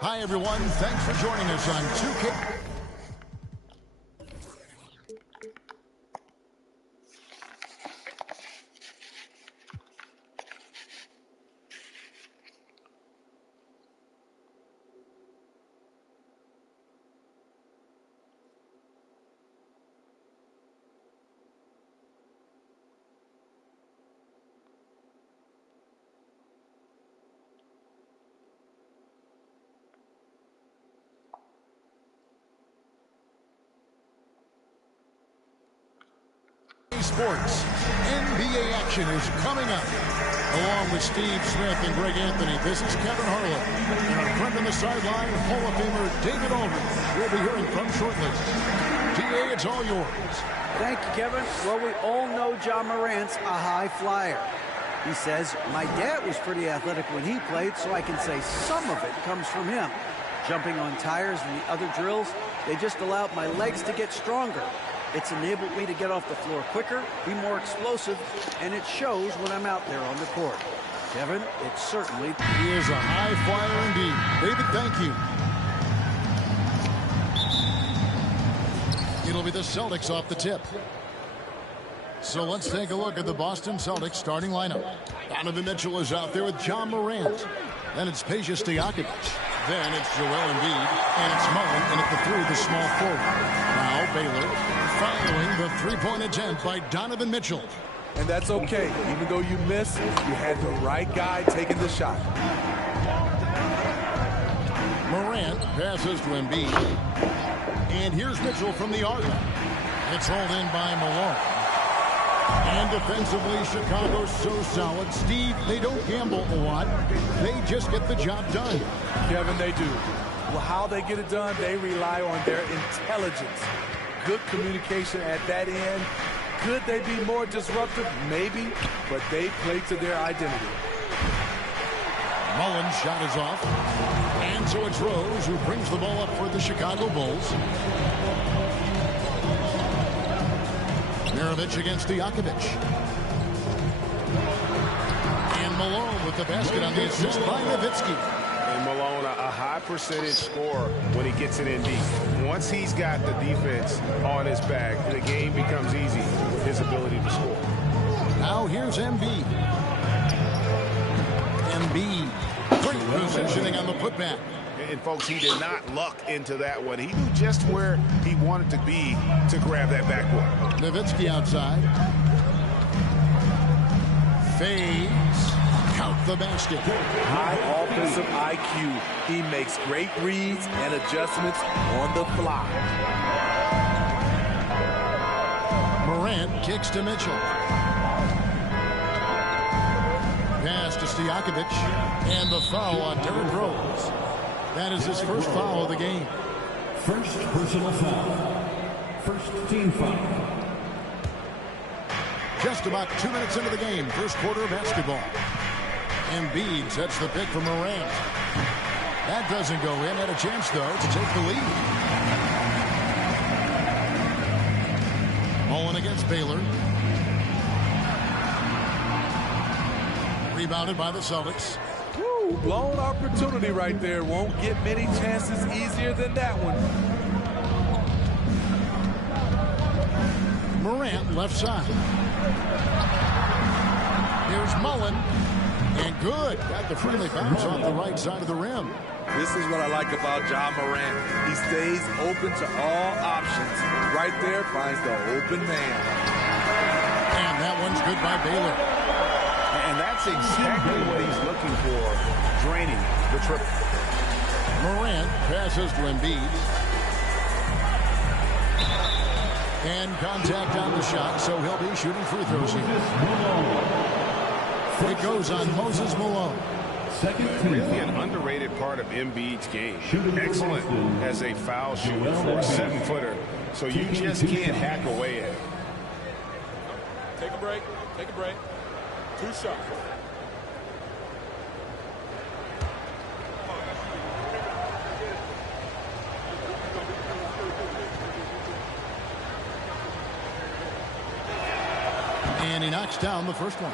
Hi, everyone. Thanks for joining us on 2K. Sports. NBA action is coming up. Along with Steve Smith and Greg Anthony, this is Kevin Harlan. And our friend on the sideline, Hall of Famer David Aldridge. We'll be hearing from shortly. DA, it's all yours. Thank you, Kevin. Well, we all know Ja Morant's a high flyer. He says, my dad was pretty athletic when he played, so I can say some of it comes from him. Jumping on tires and the other drills, they just allowed my legs to get stronger. It's enabled me to get off the floor quicker, be more explosive, and it shows when I'm out there on the court. Kevin, it certainly... He is a high flyer indeed. David, thank you. It'll be the Celtics off the tip. So let's take a look at the Boston Celtics starting lineup. Donovan Mitchell is out there with Ja Morant. Then it's Peja Stojakovic. Then it's Joel Embiid. And it's Mullen in at the three, the small forward. Now Baylor following the three-point attempt by Donovan Mitchell. And that's okay. Even though you miss, you had the right guy taking the shot. Morant passes to Embiid. And here's Mitchell from the arc. It's hauled in by Malone. And defensively, Chicago's so solid. Steve, they don't gamble a lot. They just get the job done. Kevin, they do. Well, how they get it done, they rely on their intelligence. Good communication at that end. Could they be more disruptive? Maybe, but they play to their identity. Mullen's shot is off. And so it's Rose who brings the ball up for the Chicago Bulls. Mirovic against Stojakovic. And Malone with the basket on the assist by Nowitzki. And Malone, a high percentage scorer when he gets it in deep. Once he's got the defense on his back, the game becomes easy with his ability to score. Now here's Embiid. Embiid. Great positioning on the putback. And folks, he did not luck into that one. He knew just where he wanted to be to grab that backboard. Nowitzki outside. Fades. Count the basket. High offensive IQ. He makes great reads and adjustments on the fly. Morant kicks to Mitchell. Pass to Stojakovic. And the foul on Derrick Rose. That is his first foul of the game. First personal foul. First team foul. Just about 2 minutes into the game. First quarter of basketball. Embiid sets the pick for Morant. That doesn't go in. Had a chance, though, to take the lead. Mullen against Baylor. Rebounded by the Celtics. Woo, blown opportunity right there. Won't get many chances easier than that one. Morant left side. Here's Mullen. And good. Got the friendly bounce off the right side of the rim. This is what I like about Ja Morant. He stays open to all options. Right there finds the open man. And that one's good by Baylor. And that's exactly what he's looking for, draining the triple. Morant passes to Embiid. And contact on the shot, so he'll be shooting free throws here. It goes on Moses Malone. Really an underrated part of Embiid's game. Excellent as a foul shooter for a 7-footer. So you just can't hack away at it. Take a break. Take a break. 2 shots. And he knocks down the first one.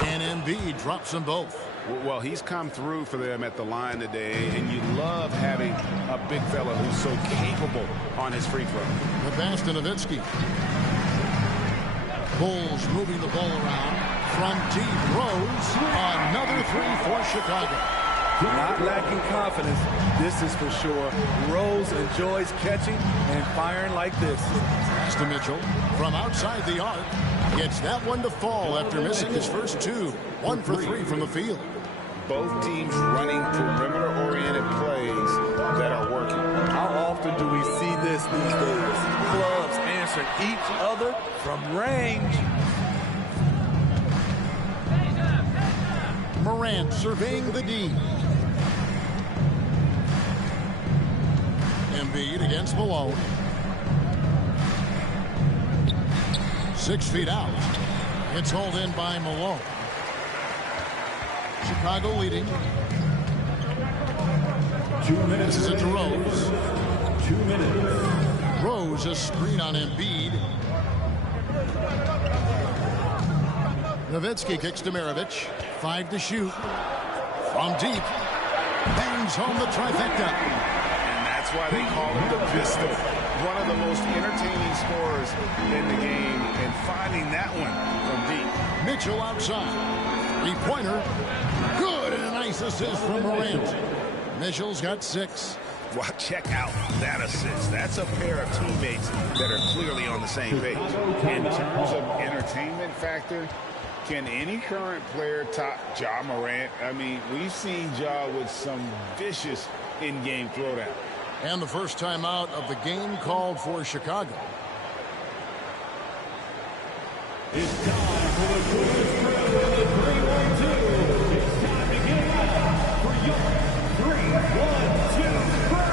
And Embiid drops them both. Well, he's come through for them at the line today, and you love having a big fella who's so capable on his free throw. The pass to Nowitzki. Bulls moving the ball around. From deep, Rose. Another three for Chicago. Not lacking confidence, this is for sure. Rose enjoys catching and firing like this. Pass to Mitchell. From outside the arc. Gets that one to fall after missing his first two. 1 for 3 from the field. Both teams running perimeter-oriented plays that are working. How often do we see this these days? Clubs answering each other from range. Morant surveying the D. Embiid against Malone. 6 feet out. It's hauled in by Malone. Chicago leading. 2 minutes. This is it to Rose. 2 minutes. Rose, a screen on Embiid. Nowitzki kicks to Maravich. 5 to shoot. From deep. Bangs home the trifecta. And that's why they call him the pistol. One of the most entertaining scorers in the game, and finding that one from deep. Mitchell outside. 3-pointer. Good, and a nice assist from Morant. Mitchell's got 6. Well, check out that assist. That's a pair of teammates that are clearly on the same page. In terms of entertainment factor, can any current player top Ja Morant? I mean, we've seen Ja with some vicious in-game throwdown. And the first timeout of the game called for Chicago. It's time for the Quiz Crew in the 3-1-2. It's time to get up for your 3-1-2 crew.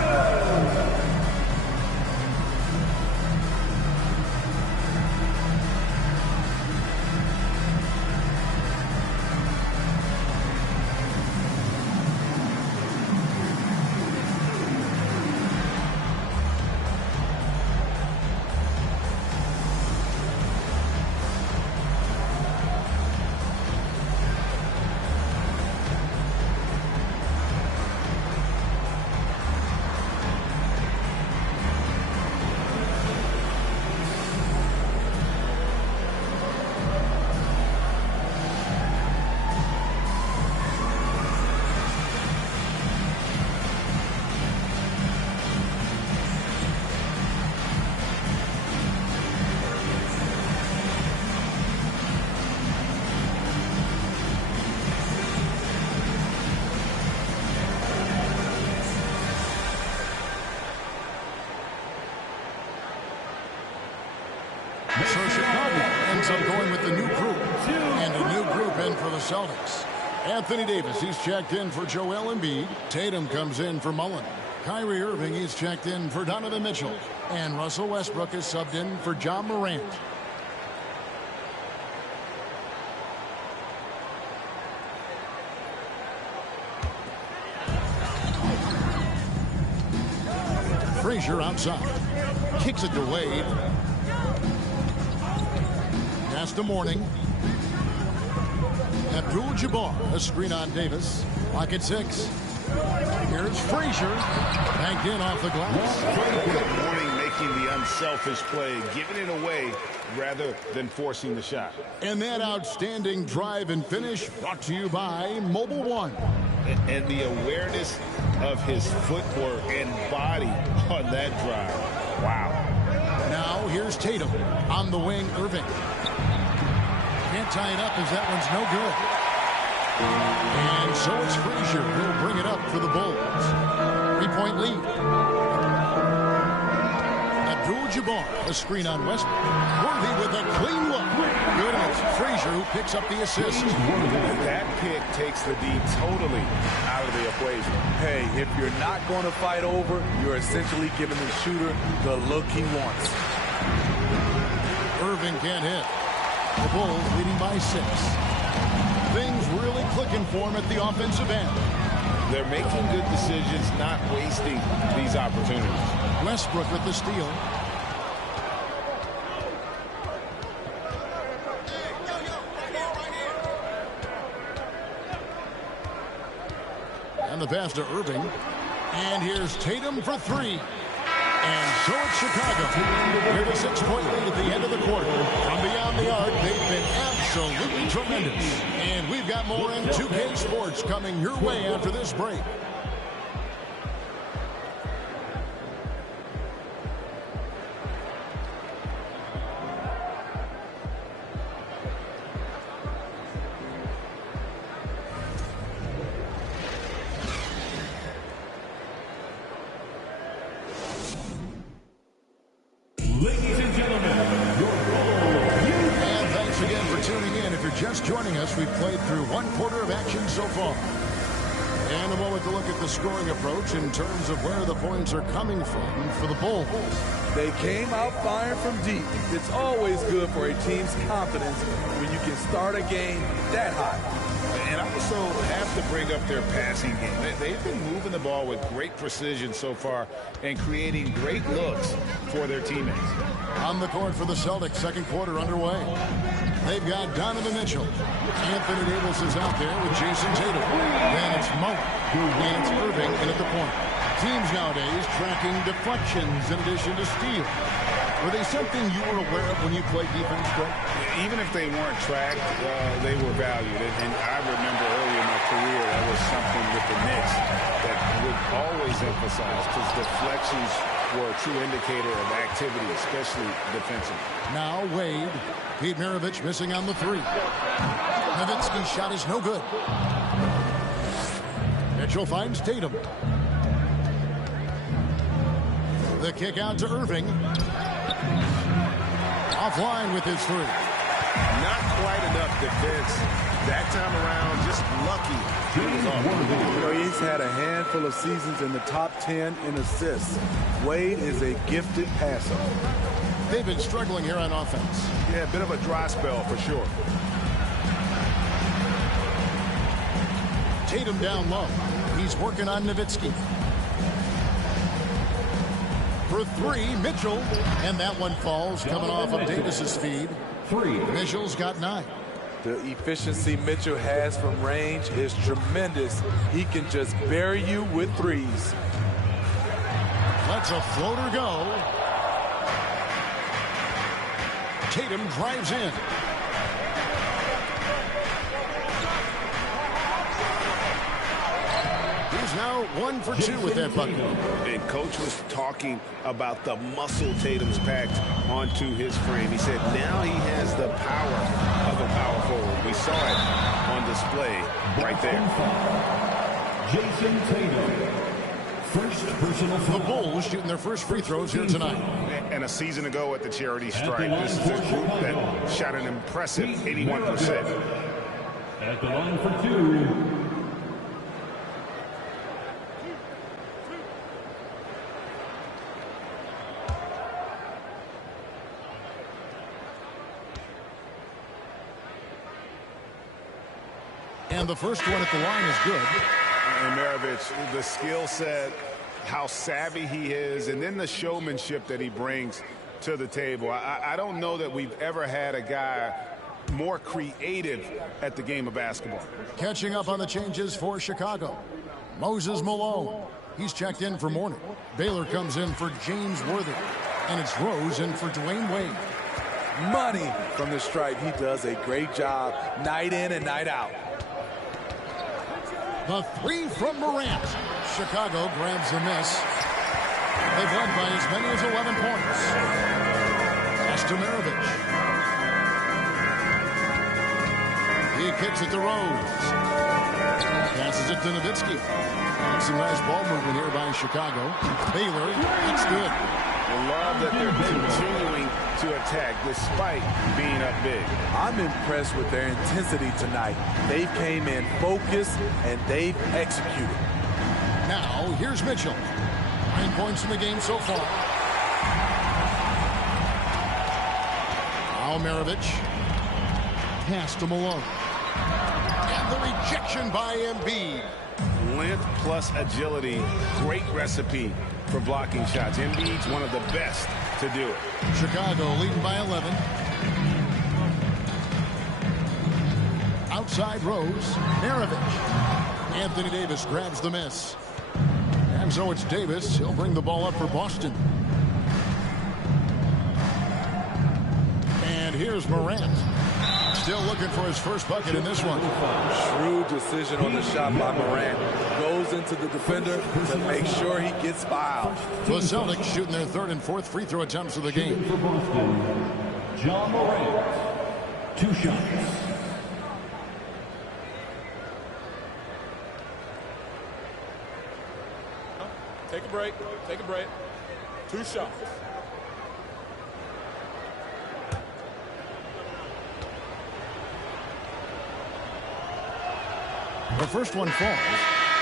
So Chicago ends up going with the new group. And a new group in for the Celtics. Anthony Davis, he's checked in for Joel Embiid. Tatum comes in for Mullen. Kyrie Irving, he's checked in for Donovan Mitchell. And Russell Westbrook is subbed in for John Morant. Frazier outside. Kicks it to Wade. Pass to Morning. Abdul-Jabbar, a screen on Davis. Lock at 6. Here's Frazier. Banked in off the glass. Morning making the unselfish play, giving it away rather than forcing the shot. And that outstanding drive and finish brought to you by Mobile One. And the awareness of his footwork and body on that drive. Wow. Now here's Tatum. On the wing, Irving. Can't tie it up as that one's no good. And so it's Frazier who'll bring it up for the Bulls. 3-point lead. Abdul-Jabbar, a screen on Westbrook. Worthy with a clean look. Good, and it's Frazier who picks up the assist. That pick takes the D totally out of the equation. Hey, if you're not going to fight over, you're essentially giving the shooter the look he wants. Irving can't hit. The Bulls leading by 6. Things really clicking for him at the offensive end. They're making good decisions, not wasting these opportunities. Westbrook with the steal. And the pass to Irving. And here's Tatum for three. And so it's Chicago with a 6-point lead at the end of the quarter. From beyond the arc, they've been absolutely tremendous. And we've got more in 2K Sports coming your way after this break. Ladies and gentlemen, your And thanks again for tuning in. If you're just joining us, we've played through one quarter of action so far. And a moment to look at the scoring approach in terms of where the points are coming from for the Bulls. They came out firing from deep. It's always good for a team's confidence when you can start a game that hot. And I also have to bring up their passing game. They've been moving the ball with great precision so far and creating great looks for their teammates. On the court for the Celtics, second quarter underway. They've got Donovan Mitchell. Anthony Davis is out there with Jason Tatum. Then it's Mullen. And it's Irving in at the point. Teams nowadays tracking deflections in addition to steals. Were they something you were aware of when you played defense, Greg? Even if they weren't tracked, they were valued. And I remember early in my career, that was something with the Knicks that would always emphasize, because deflections were a true indicator of activity, especially defensively. Now Wade. Pete Maravich missing on the three. Nowitzki's shot is no good. Mitchell finds Tatum. The kick out to Irving. Offline with his three. Not quite enough defense. That time around, just lucky. He's had a handful of seasons in the top 10 in assists. Wade is a gifted passer. They've been struggling here on offense. Yeah, a bit of a dry spell for sure. Tatum down low. He's working on Nowitzki. For three, Mitchell. And that one falls coming off of Davis's feed. Mitchell's got 9. The efficiency Mitchell has from range is tremendous. He can just bury you with threes. Lets a floater go. Tatum drives in. He's now 1 for 2 with that bucket. And Coach was talking about the muscle Tatum's packed onto his frame. He said now he has the power of a power forward. We saw it on display right there. Jason Tatum. First personal foul. The Bulls shooting their first free throws here tonight. And a season ago at the charity stripe, this is a group that shot an impressive 81%. At the line for 2. And the first one at the line is good. And Maravich, the skill set, how savvy he is, and then the showmanship that he brings to the table. I don't know that we've ever had a guy more creative at the game of basketball. Catching up on the changes for Chicago. Moses Malone. He's checked in for Mourning. Baylor comes in for James Worthy. And it's Rose in for Dwayne Wade. Money from the stripe. He does a great job night in and night out. The three from Morant. Chicago grabs the miss. They've led by as many as 11 points. Pass to Maravich. He kicks it to Rose. Passes it to Nowitzki. And some nice ball movement here by Chicago. Baylor, that's good. I love that they're continuing to attack despite being up big. I'm impressed with their intensity tonight. They came in focused and they've executed. Now, here's Mitchell. 9 points in the game so far. Now Maravich. Pass to Malone. And the rejection by Embiid. Length plus agility, great recipe for blocking shots. Embiid's one of the best to do it. Chicago leading by 11. Outside Rose. Maravich. Anthony Davis grabs the miss. And so it's Davis. He'll bring the ball up for Boston. And here's Morant. Still looking for his first bucket in this one. Shrewd decision on the shot by Morant. Goes into the defender to make sure he gets fouled. The Celtics shooting their third and fourth free throw attempts of the game. For Boston, John Morant. 2 shots. Take a break. Take a break. 2 shots. The first one falls.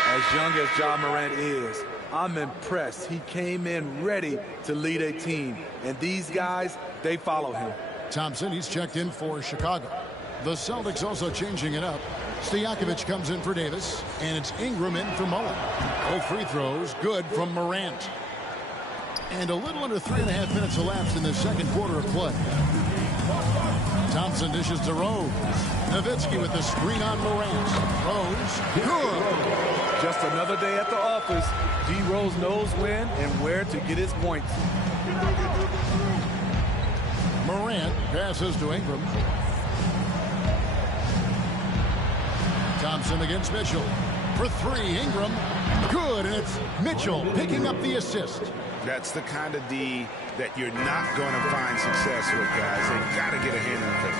As young as John Morant is, I'm impressed. He came in ready to lead a team. And these guys, they follow him. Thompson, he's checked in for Chicago. The Celtics also changing it up. Stojakovic comes in for Davis, and it's Ingram in for Mullen. Both free throws good from Morant. And a little under 3.5 minutes elapsed in the second quarter of play. Thompson dishes to Rose. Nowitzki with the screen on Morant. Rose, good. Just another day at the office. D. Rose knows when and where to get his points. Morant passes to Ingram. Thompson against Mitchell. For 3, Ingram. Good, and it's Mitchell picking up the assist. That's the kind of D that you're not going to find success with, guys. They've got to get a hand in the face.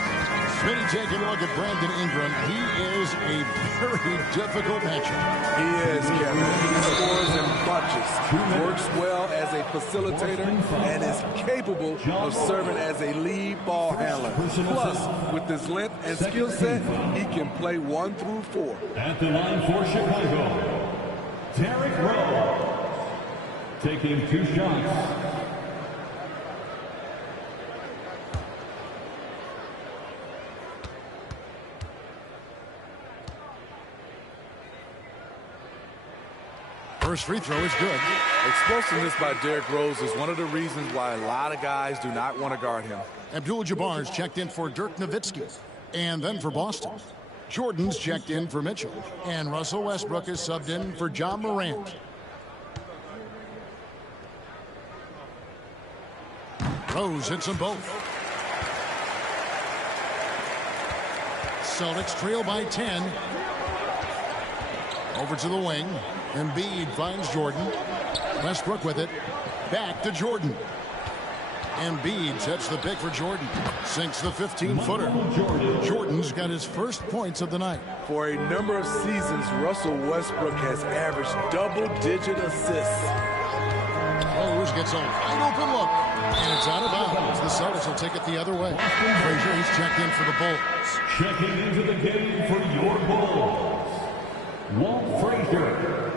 Smitty taking a look at Brandon Ingram. He is a very difficult matchup. He is, Kevin. He scores in bunches. Works well as a facilitator and is capable of serving as a lead ball handler. Plus, with his length and skill set, he can play 1 through 4. At the line for Chicago, Derrick Rose. Taking 2 shots. First free throw is good. Explosiveness by Derrick Rose is one of the reasons why a lot of guys do not want to guard him. Abdul-Jabbar's checked in for Dirk Nowitzki. And then for Boston, Jordan's checked in for Mitchell. And Russell Westbrook is subbed in for John Morant. Rose hits them both. Celtics trail by 10. Over to the wing. Embiid finds Jordan. Westbrook with it. Back to Jordan. Embiid sets the pick for Jordan. Sinks the 15-footer. Jordan's got his first points of the night. For a number of seasons, Russell Westbrook has averaged double-digit assists. Rose gets a wide open look. And it's out of bounds. The Celtics will take it the other way. Frazier, he's checked in for the Bulls. Checking into the game for your Bulls, Walt Frazier.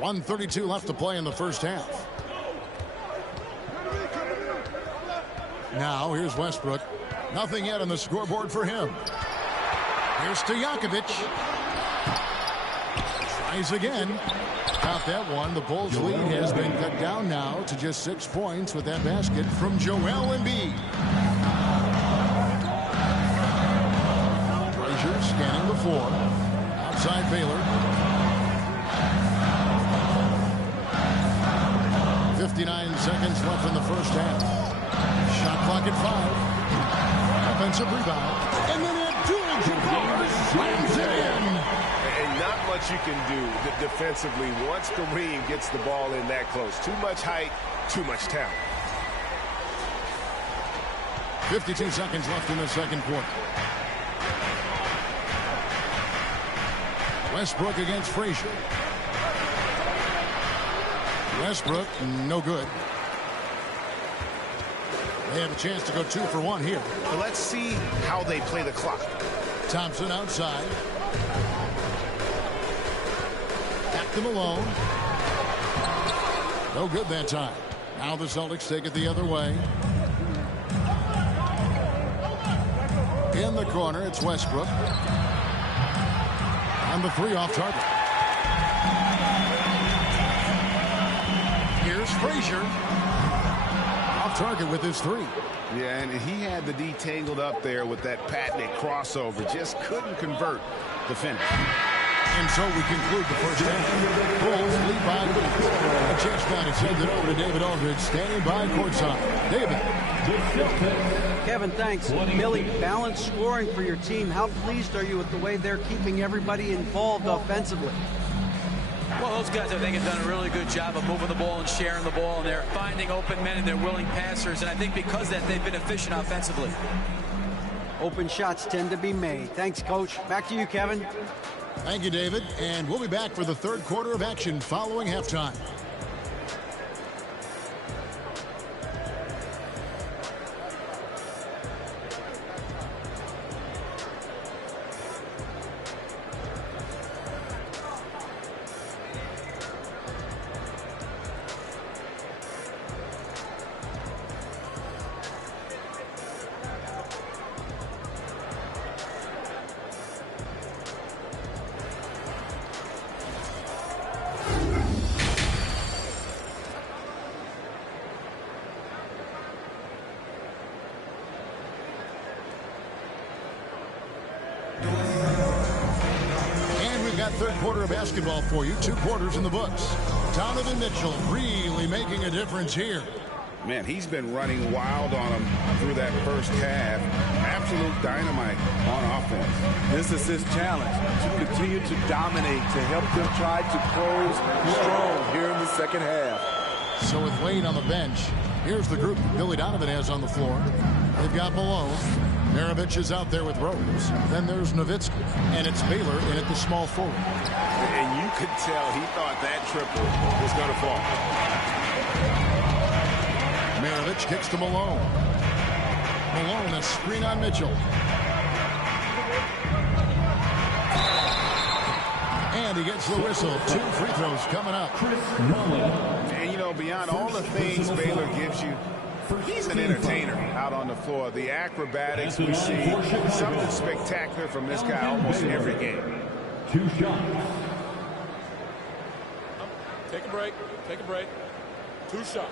1:32 left to play in the first half. Now here's Westbrook. Nothing yet on the scoreboard for him. Here's Stojakovic. Tries again. Got that one. The Bulls' lead has been cut down now to just 6 points with that basket from Joel Embiid. Frazier scanning the floor. Outside Baylor. 59 seconds left in the first half. Shot clock at 5. Offensive rebound. And then Abdul-Jabbar slams it in. And not much you can do defensively once Kareem gets the ball in that close. Too much height, too much talent. 52 seconds left in the second quarter. Westbrook against Frazier. Westbrook, no good. They have a chance to go 2 for 1 here. But let's see how they play the clock. Thompson outside. Back to Malone. No good that time. Now the Celtics take it the other way. In the corner, it's Westbrook. And the 3 off target. Here's Frazier. Off target with his 3. Yeah, and he had the D tangled up there with that patented crossover. Just couldn't convert the finish. And so we conclude the first half. Bulls lead by 8. A chance now to send it over to David Aldridge, standing by courtside. David. Kevin, thanks. Billy, balanced scoring for your team. How pleased are you with the way they're keeping everybody involved offensively? Well, those guys, I think, have done a really good job of moving the ball and sharing the ball, and they're finding open men and they're willing passers, and I think because of that, they've been efficient offensively. Open shots tend to be made. Thanks, Coach. Back to you, Kevin. Thank you, David. And we'll be back for the third quarter of action following halftime. Third quarter of basketball for you. 2 quarters in the books. Donovan Mitchell really making a difference here. Man, he's been running wild on him through that first half. Absolute dynamite on offense. This is his challenge, to continue to dominate, to help them try to close strong here in the second half. So with Wade on the bench, here's the group Billy Donovan has on the floor. They've got Malone. Maravich is out there with Rose. Then there's Nowitzki. And it's Baylor in at the small forward. And you could tell he thought that triple was going to fall. Maravich kicks to Malone. Malone, a screen on Mitchell. And he gets the whistle. 2 free throws coming up. And, you know, beyond all the things Baylor gives you, he's an entertainer out on the floor. The acrobatics we see, something spectacular from this guy almost in every game. 2 shots. Take a break. Take a break. 2 shots.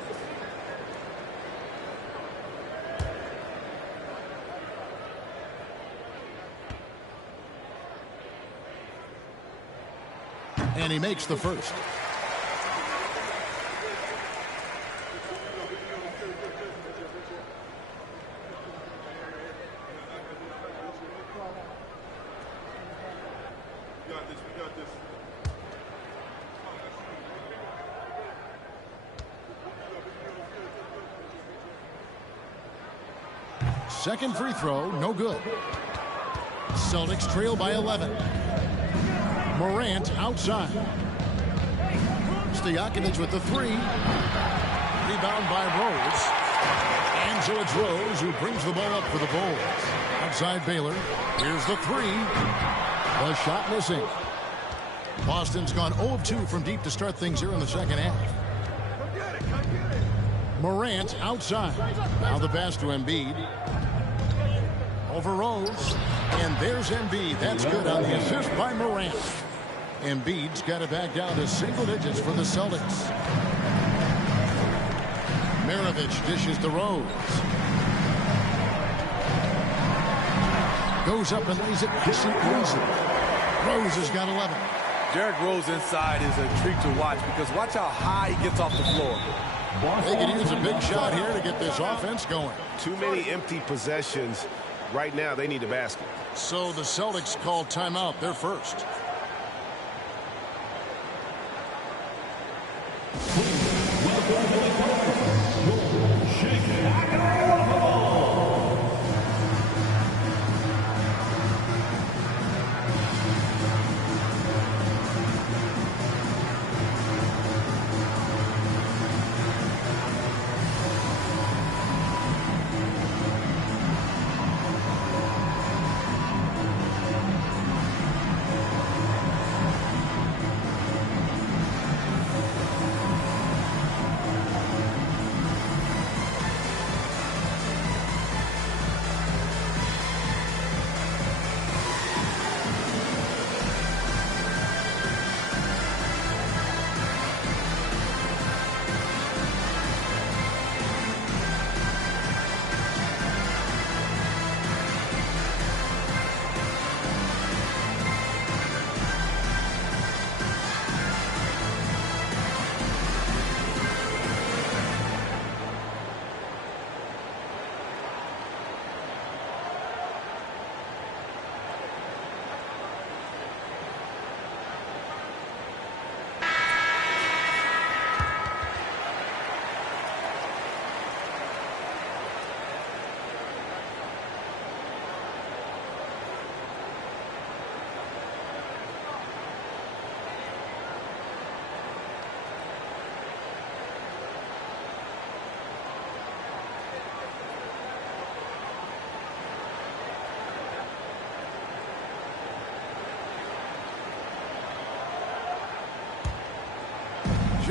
And he makes the first. Second free throw, no good. Celtics trail by 11. Morant outside. Stojakovic with the 3. Rebound by Rose. And so it's Rose who brings the ball up for the Bulls. Outside Baylor. Here's the 3. The shot missing. Boston's gone 0 of 2 from deep to start things here in the second half. Morant outside. Now the pass to Embiid. Over Rose. And there's Embiid. That's good on the assist by Morant. Embiid's got it back down to single digits for the Celtics. Maravich dishes to Rose. Goes up and lays it nice and easy. Rose has got 11. Derrick Rose inside is a treat to watch because watch how high he gets off the floor. They could use a big shot here to get this offense going. Too many empty possessions. Right now, they need a basket. So the Celtics call timeout. They're first.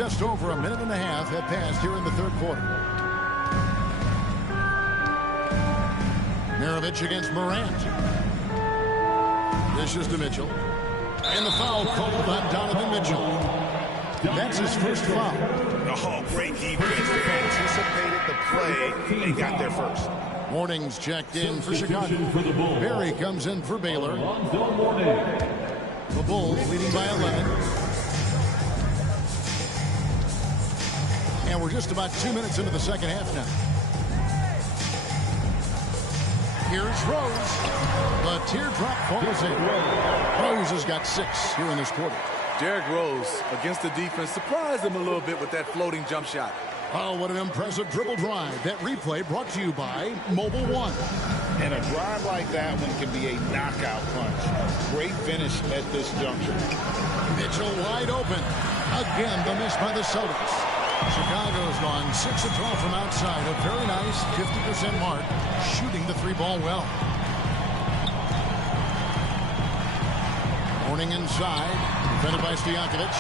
Just over a minute and a half have passed here in the third quarter. Maravich against Morant. This is to Mitchell. And the foul called on Donovan Mitchell. That's his first foul. Oh, great defense. They anticipated the play and got there first. Morning's checked in for Chicago. Barry comes in for Baylor. The Bulls leading by 11. And we're just about 2 minutes into the second half now. Here's Rose. The teardrop falls in. Rose has got 6 here in this quarter. Derrick Rose against the defense surprised him a little bit with that floating jump shot. Oh, what an impressive dribble drive. That replay brought to you by Mobile One. And a drive like that one can be a knockout punch. Great finish at this juncture. Mitchell wide open. Again, the miss by the Celtics. Chicago's gone 6 of 12 from outside. A very nice 50% mark, shooting the 3-ball well. Morning inside, defended by Stojakovic.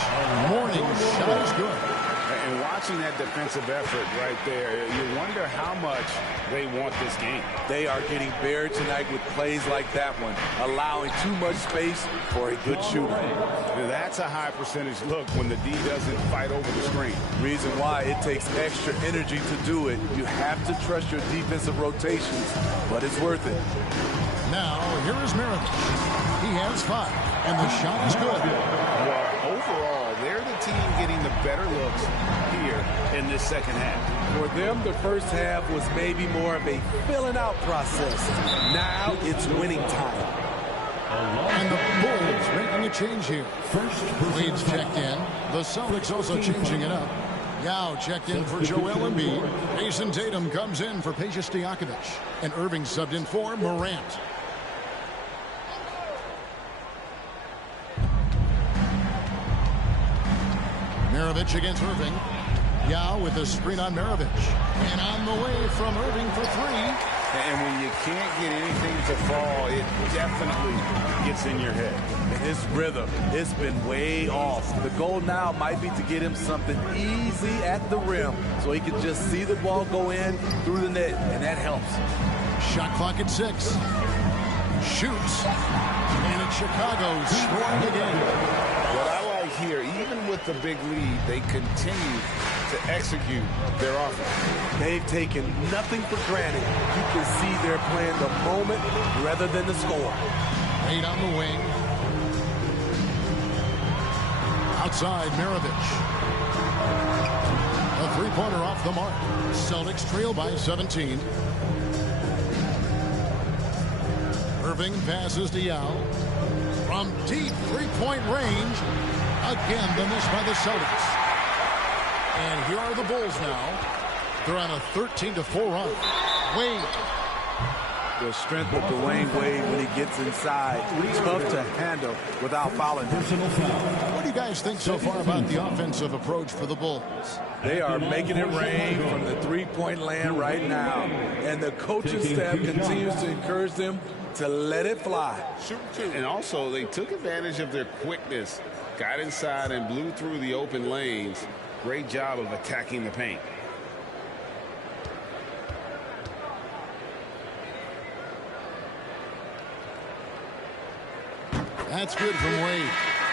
Morning's shot is good. And watching that defensive effort right there, you wonder how much they want this game. They are getting buried tonight with plays like that one, allowing too much space for a good shooter. That's a high percentage look when the D doesn't fight over the screen. Reason why it takes extra energy to do it. You have to trust your defensive rotations, but it's worth it. Now, here is Maravich. He has 5, and the shot is good. Well, overall, they're the team getting the better looks here in this second half. For them, the first half was maybe more of a filling out process. Now it's winning time. And the Bulls making a change here. Leeds checked in. The Celtics also changing it up. Yao checked in for Joel Embiid. Jason Tatum comes in for Peja Stojakovic. And Irving subbed in for Morant. Maravich against Irving. Yao with the screen on Maravich. And on the way from Irving for 3. And when you can't get anything to fall, it definitely gets in your head. And his rhythm, it's been way off. The goal now might be to get him something easy at the rim so he can just see the ball go in through the net, and that helps. Shot clock at 6. Shoots. And it's Chicago scoring again. What I like here, even with the big lead, they continue to execute their offense. They've taken nothing for granted. You can see they're playing the moment rather than the score. 8 on the wing. Outside, Maravich. A 3-pointer off the mark. Celtics trail by 17. Irving passes to Yao. From deep 3-point range. Again, the miss by the Celtics. And here are the Bulls now. They're on a 13-4 run. Wade. The strength of Dwayne Wade when he gets inside. Tough to handle without fouling him. What do you guys think so far about the offensive approach for the Bulls? They are making it rain from the 3-point land right now. And the coaching staff continues to encourage them to let it fly. And also, they took advantage of their quickness. Got inside and blew through the open lanes. Great job of attacking the paint. That's good from Wade.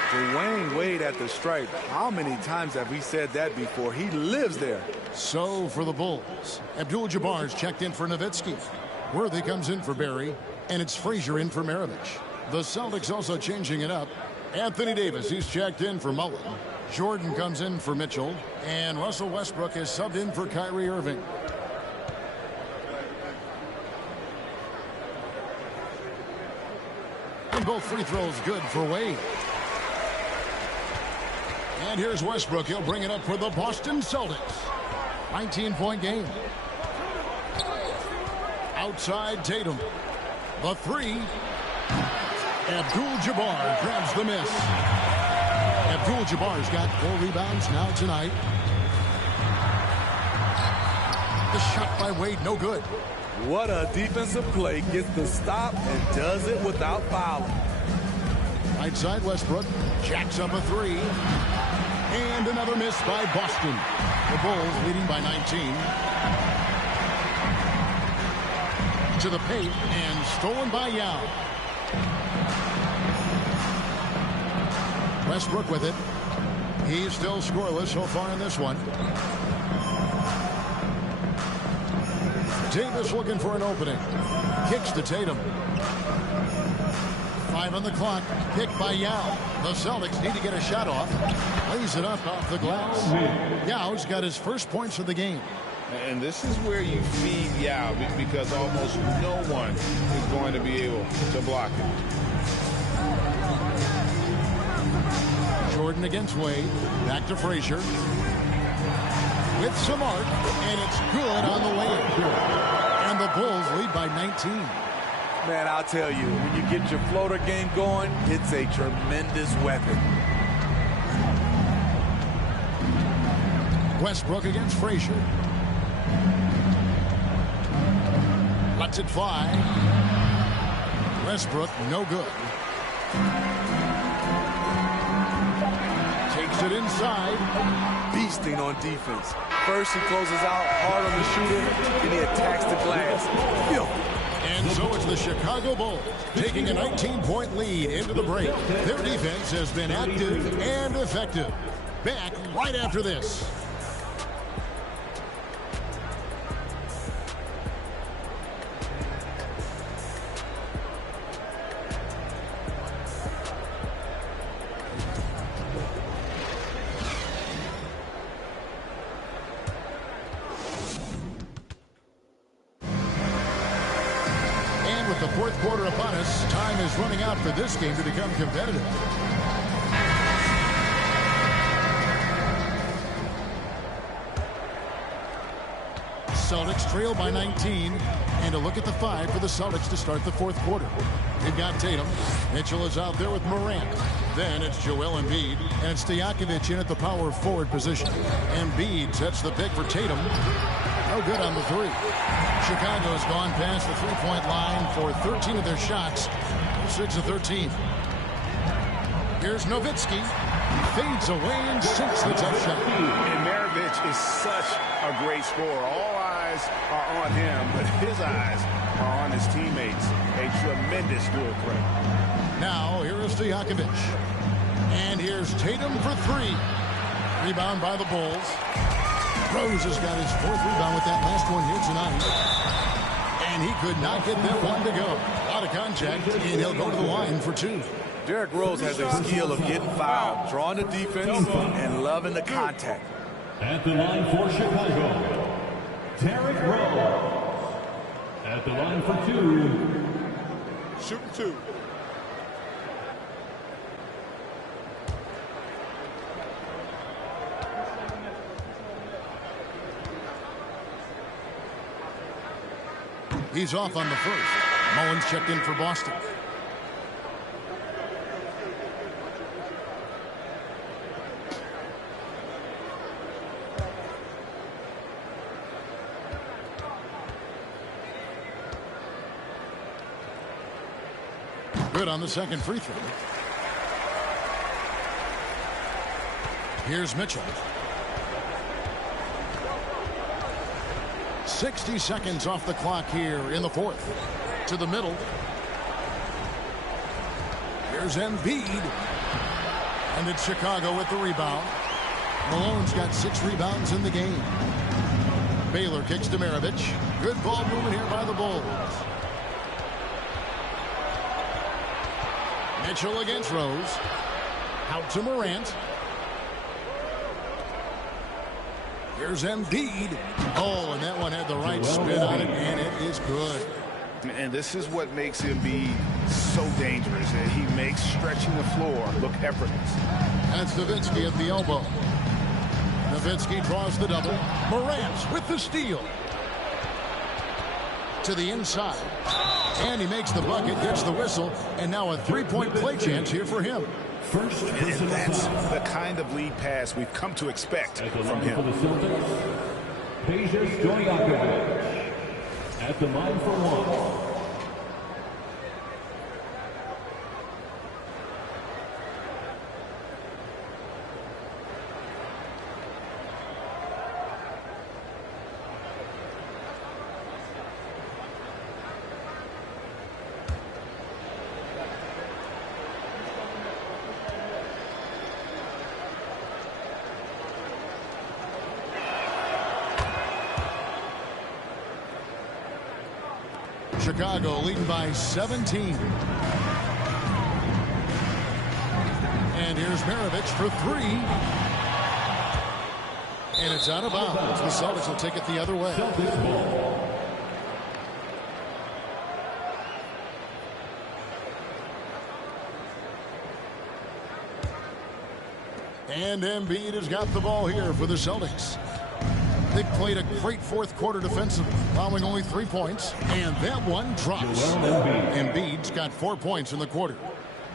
Dwayne Wade at the stripe. How many times have we said that before? He lives there. So for the Bulls, Abdul-Jabbar's checked in for Nowitzki. Worthy comes in for Barry, and it's Frazier in for Maravich. The Celtics also changing it up. Anthony Davis, he's checked in for Mullen. Jordan comes in for Mitchell, and Russell Westbrook is subbed in for Kyrie Irving. And both free throws good for Wade. And here's Westbrook. He'll bring it up for the Boston Celtics. 19-point game. Outside Tatum. The 3. Abdul-Jabbar grabs the miss. Abdul-Jabbar's got 4 rebounds now tonight. The shot by Wade, no good. What a defensive play. Gets the stop and does it without fouling. Right side Westbrook jacks up a 3. And another miss by Boston. The Bulls leading by 19. To the paint and stolen by Yao. Westbrook with it. He's still scoreless so far in this one. Davis looking for an opening. Kicks to Tatum. 5 on the clock. Pick by Yao. The Celtics need to get a shot off. Lays it up off the glass. Yao's got his first points of the game. And this is where you feed Yao because almost no one is going to be able to block it. Jordan against Wade. Back to Frazier. With some arc, and it's good on the way. And the Bulls lead by 19. Man, I'll tell you, when you get your floater game going, it's a tremendous weapon. Westbrook against Frazier. Lets it fly. Westbrook, no good. Takes it inside. Beasting on defense. First he closes out hard on the shooter, and he attacks the glass. And so it's the Chicago Bulls taking a 19-point lead into the break. Their defense has been active and effective. Back right after this. With the fourth quarter upon us, time is running out for this game to become competitive. Celtics trail by 19. And a look at the 5 for the Celtics to start the fourth quarter. They've got Tatum. Mitchell is out there with Morant. Then it's Joel Embiid. And it's Stojakovic in at the power forward position. Embiid sets the pick for Tatum. No good on the 3. Chicago's gone past the three-point line for 13 of their shots. 6 of 13. Here's Nowitzki. Fades away and sinks the tough shot. And Maravich is such a great scorer. All eyes are on him, but his eyes are on his teammates. A tremendous dual threat. Now, here is Stojakovic. And here's Tatum for 3. Rebound by the Bulls. Rose has got his 4th rebound with that last one here tonight. And he could not get that one to go. Out of contact, and he'll go to the line for 2. Derrick Rose has a skill of getting fouled, drawing the defense, and loving the contact. At the line for Chicago, Derrick Rose. At the line for 2. Shooting 2. He's off on the first. Mullins checked in for Boston. Good on the second free throw. Here's Mitchell. 60 seconds off the clock here in the 4th. To the middle. Here's Embiid. And it's Chicago with the rebound. Malone's got 6 rebounds in the game. Baylor kicks to Maravich. Good ball movement here by the Bulls. Mitchell against Rose. Out to Morant. Here's Embiid. Oh, and that one had the right spin on it, and it is good. And this is what makes Embiid so dangerous. He makes stretching the floor look effortless. That's Nowitzki at the elbow. Nowitzki draws the double. Morant with the steal. To the inside. And he makes the bucket, gets the whistle, and now a three-point play chance here for him. First And that's the kind of lead pass we've come to expect from him. For the Celtics, Stojakovic. At the line for 1. Chicago leading by 17. And here's Maravich for three. And it's out of bounds. The Celtics will take it the other way. And Embiid has got the ball here for the Celtics. They played a great fourth quarter defensively, allowing only 3 points. And that one drops. Embiid's got 4 points in the quarter.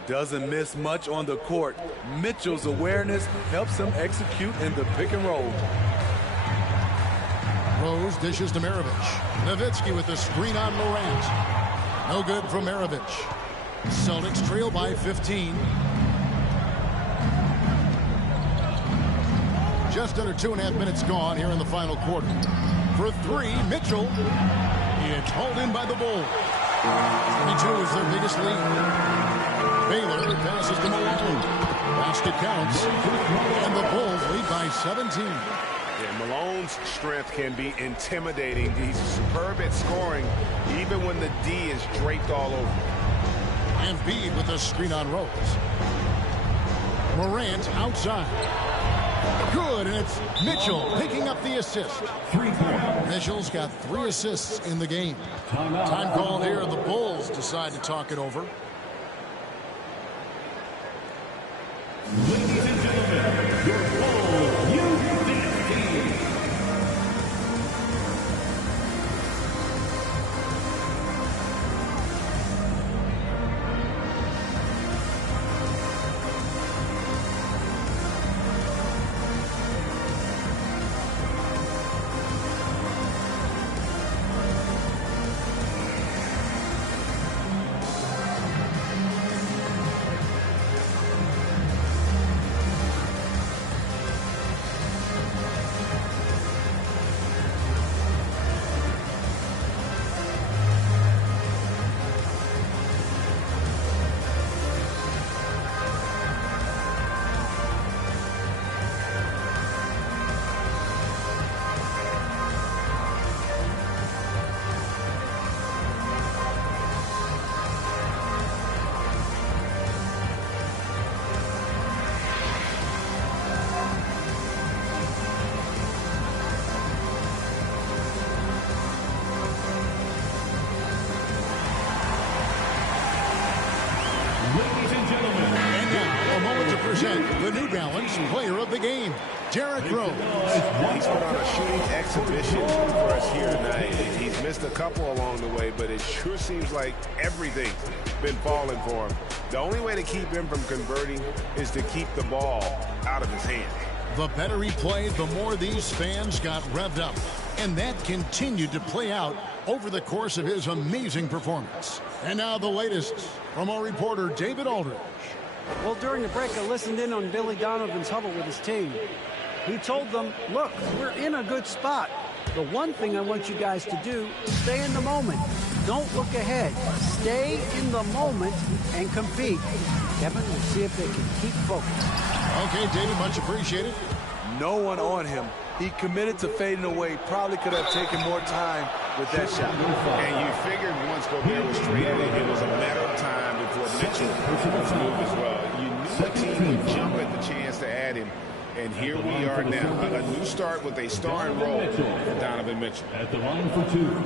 Doesn't miss much on the court. Mitchell's awareness helps him execute in the pick and roll. Rose dishes to Maravich. Nowitzki with the screen on Morant. No good from Maravich. Celtics trail by 15. Just under 2.5 minutes gone here in the final quarter. For three, Mitchell. It's hauled in by the Bulls. 22 is their biggest lead. Baylor passes to Malone. Basket counts. And the Bulls lead by 17. Yeah, Malone's strength can be intimidating. He's superb at scoring, even when the D is draped all over. Embiid with a screen on Rose. Morant outside. Good, and it's Mitchell picking up the assist. Mitchell's got 3 assists in the game. Time called here. The Bulls decide to talk it over. Ladies and gentlemen, your Bulls Youth Dance Team. The New Balance Player of the Game, Derrick Rose. He's put on a shooting exhibition for us here tonight. He's missed a couple along the way, but it sure seems like everything's been falling for him. The only way to keep him from converting is to keep the ball out of his hand. The better he played, the more these fans got revved up. And that continued to play out over the course of his amazing performance. And now the latest from our reporter, David Aldridge. Well, during the break, I listened in on Billy Donovan's huddle with his team. He told them, look, we're in a good spot. The one thing I want you guys to do is stay in the moment. Don't look ahead. Stay in the moment and compete. Kevin, we'll see if they can keep focused. Okay, David, much appreciated. No one on him. He committed to fading away. Probably could have taken more time with that shot. And you figured once Gobert was traded, it was a matter of time before Mitchell was moved as well. You knew the team would jump at the chance to add him. And here we are now. A new start with a starring role for Donovan Mitchell. At the line for two.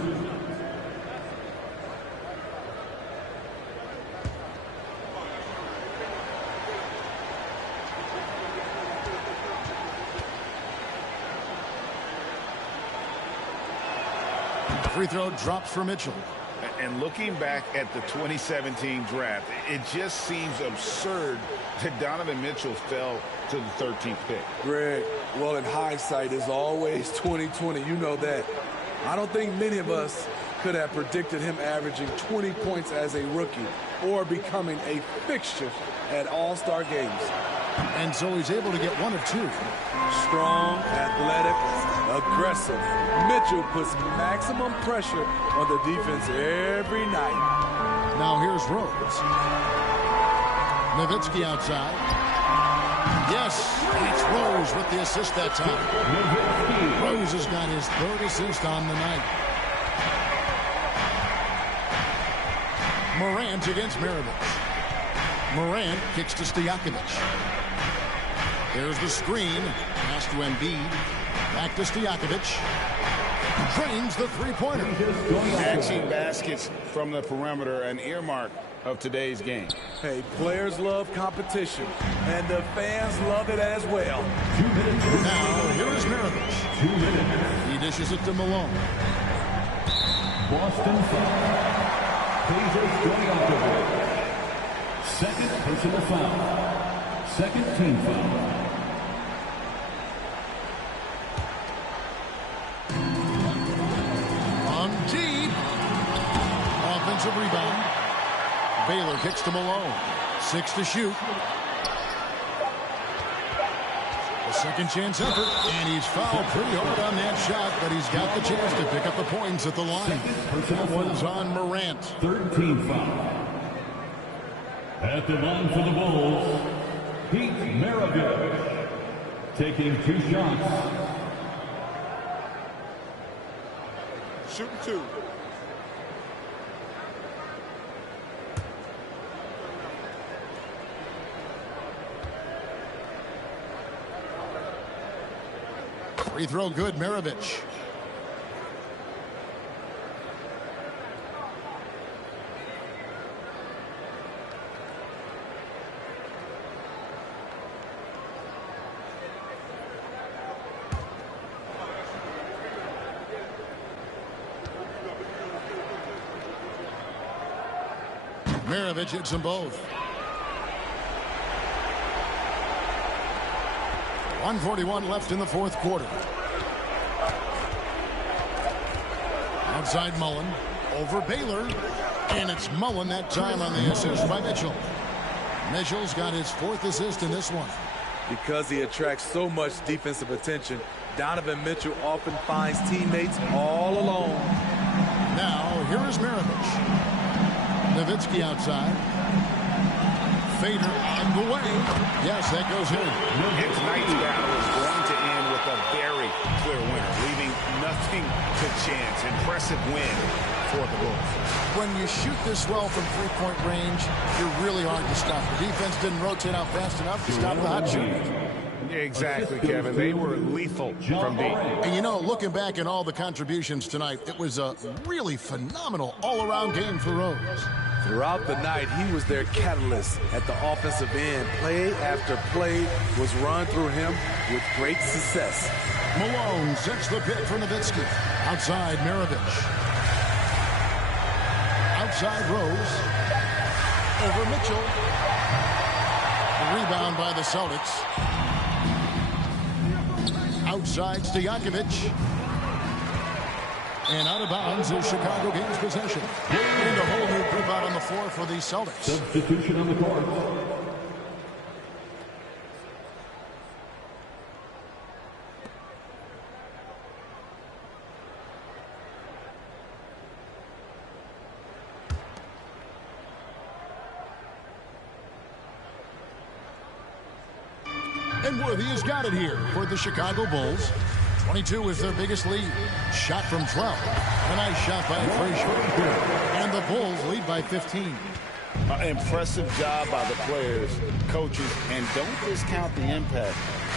Free throw drops for Mitchell. And looking back at the 2017 draft, it just seems absurd that Donovan Mitchell fell to the 13th pick. Greg, well, in hindsight, is always 20/20. You know that. I don't think many of us could have predicted him averaging 20 points as a rookie or becoming a fixture at All-Star games. And so he's able to get one of two. Strong, athletic, aggressive. Mitchell puts maximum pressure on the defense every night. Now here's Rose. Nowitzki outside. Yes, it's Rose with the assist that time. Rose has got his third assist on the night. Morant against Maravich. Morant kicks to Stojakovic. There's the screen. Pass to Embiid. Back to Stojakovic. Drains the three-pointer. Axing baskets from the perimeter, an earmark of today's game. Hey, players love competition, and the fans love it as well. Now, here is Maravich. 2 minutes. He dishes it to Malone. Boston foul. Peja Stojakovic. Second personal foul. Second team foul. On deep. Offensive rebound. Baylor kicks to Malone. 6 to shoot. A second chance effort, and he's fouled pretty hard on that shot, but he's got the chance to pick up the points at the line. That one's on Morant. Third team foul. At the line for the Bulls, Pete Maravich. Taking 2 shots. Shooting 2. Free throw good, Maravich. Maravich hits them both. 1:41 left in the fourth quarter. Outside Mullen. Over Baylor. And it's Mullen that time on the assist by Mitchell. Mitchell's got his 4th assist in this one. Because he attracts so much defensive attention, Donovan Mitchell often finds teammates all alone. Now, here is Maravich. Nowitzki outside. Fader on the way. Yes, that goes in. And tonight's battle is going to end with a very clear winner, leaving nothing to chance. Impressive win for the Bulls. When you shoot this well from three-point range, you're really hard to stop. The defense didn't rotate out fast enough to stop the hot shooters. Exactly, Kevin. They were lethal from deep. And you know, looking back at all the contributions tonight, it was a really phenomenal all-around game for Rose. Throughout the night, he was their catalyst at the offensive end. Play after play was run through him with great success. Malone sets the pick for Nowitzki. Outside Maravich. Outside Rose. Over Mitchell. The rebound by the Celtics. Outside Stojakovic. And out of bounds is Chicago gains possession. And a whole new group out on the floor for the Celtics. Substitution on the court. And Worthy has got it here for the Chicago Bulls. 22 is their biggest lead. Shot from 12. A nice shot by Frazier. And the Bulls lead by 15. Impressive job by the players, coaches, and don't discount the impact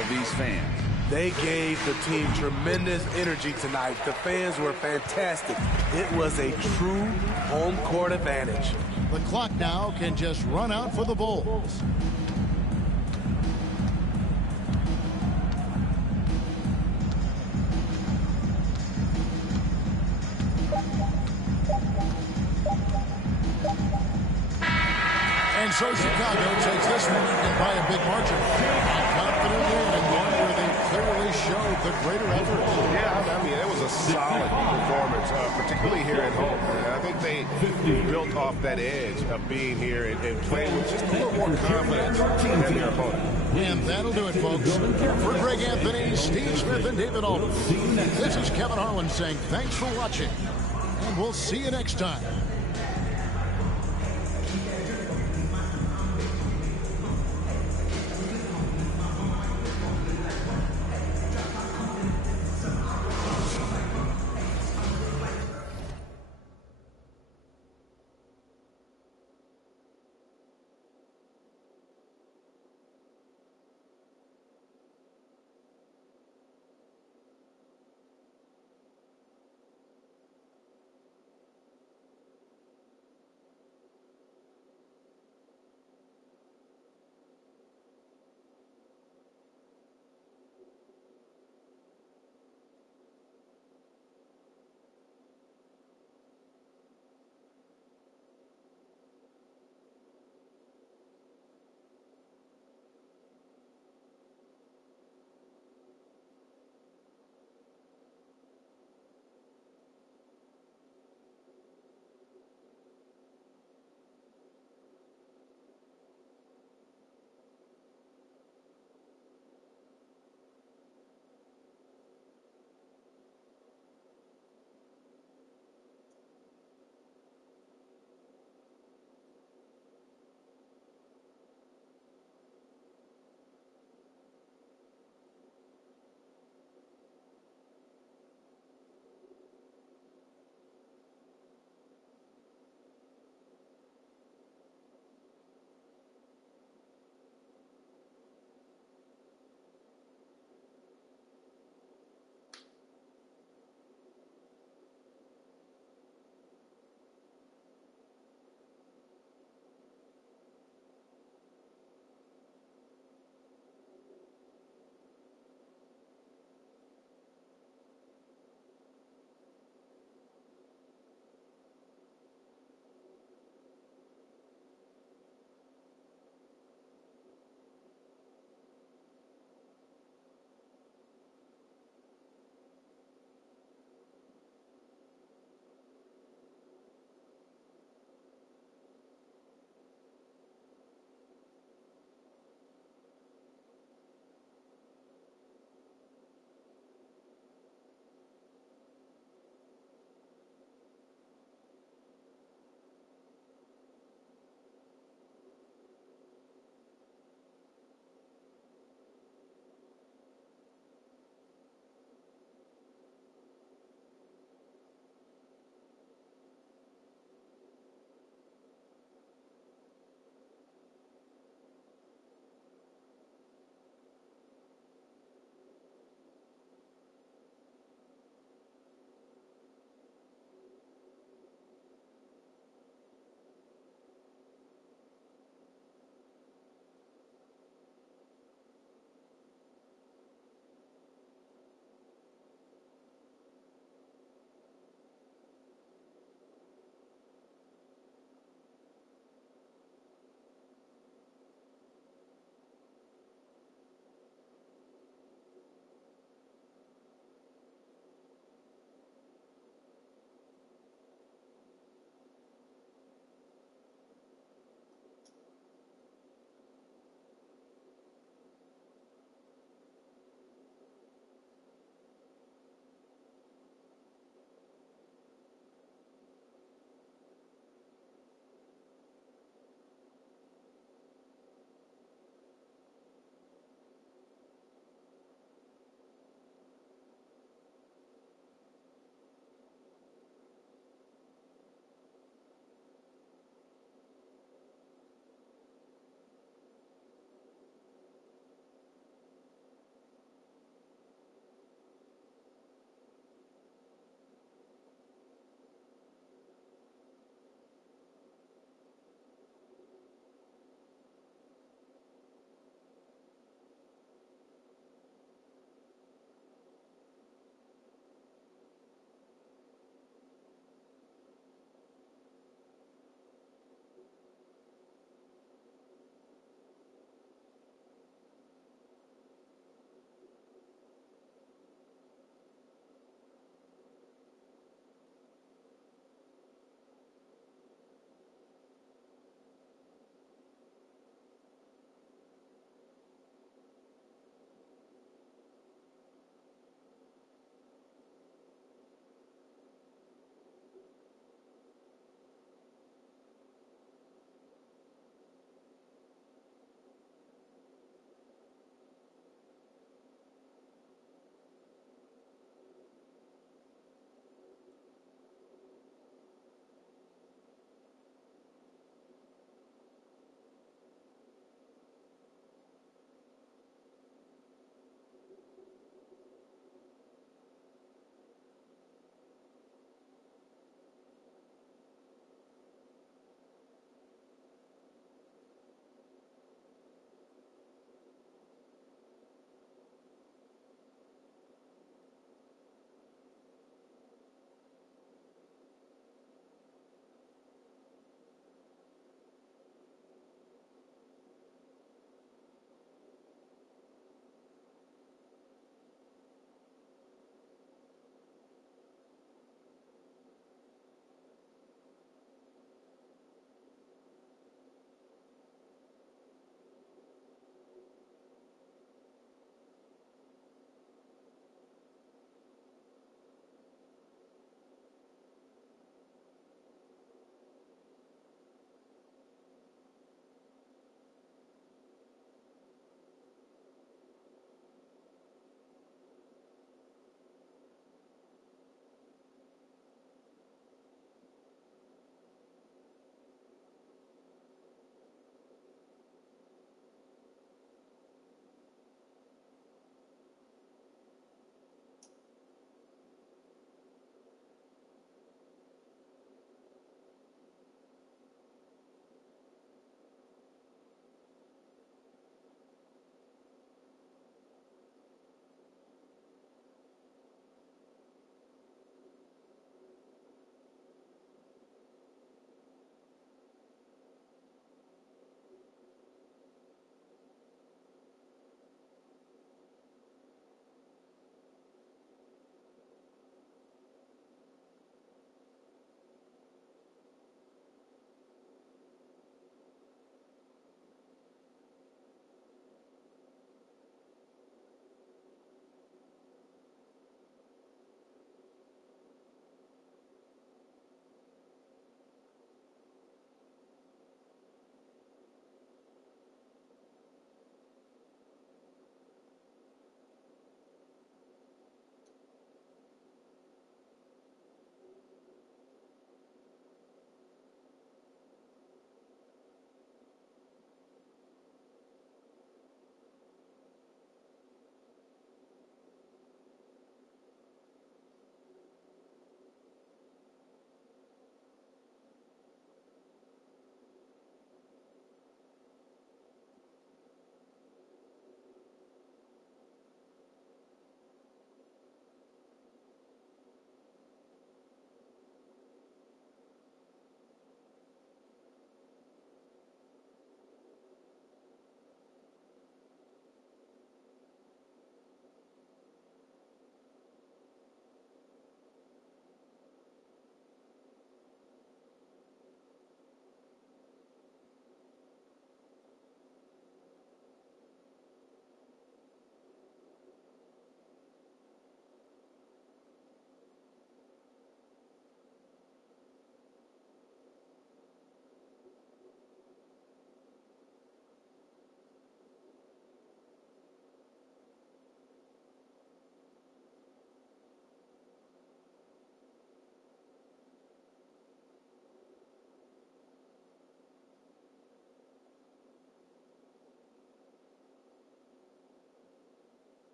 of these fans. They gave the team tremendous energy tonight. The fans were fantastic. It was a true home court advantage. The clock now can just run out for the Bulls. And so Chicago takes this one and by a big margin. Confidently and one where they clearly showed the greater effort. Yeah, I mean, it was a solid performance, particularly here at home. And I think they built off that edge of being here and playing with just a little more confidence than their opponent. And that'll do it, folks. For Greg Anthony, Steve Smith, and David Aldridge, this is Kevin Harlan saying thanks for watching. And we'll see you next time.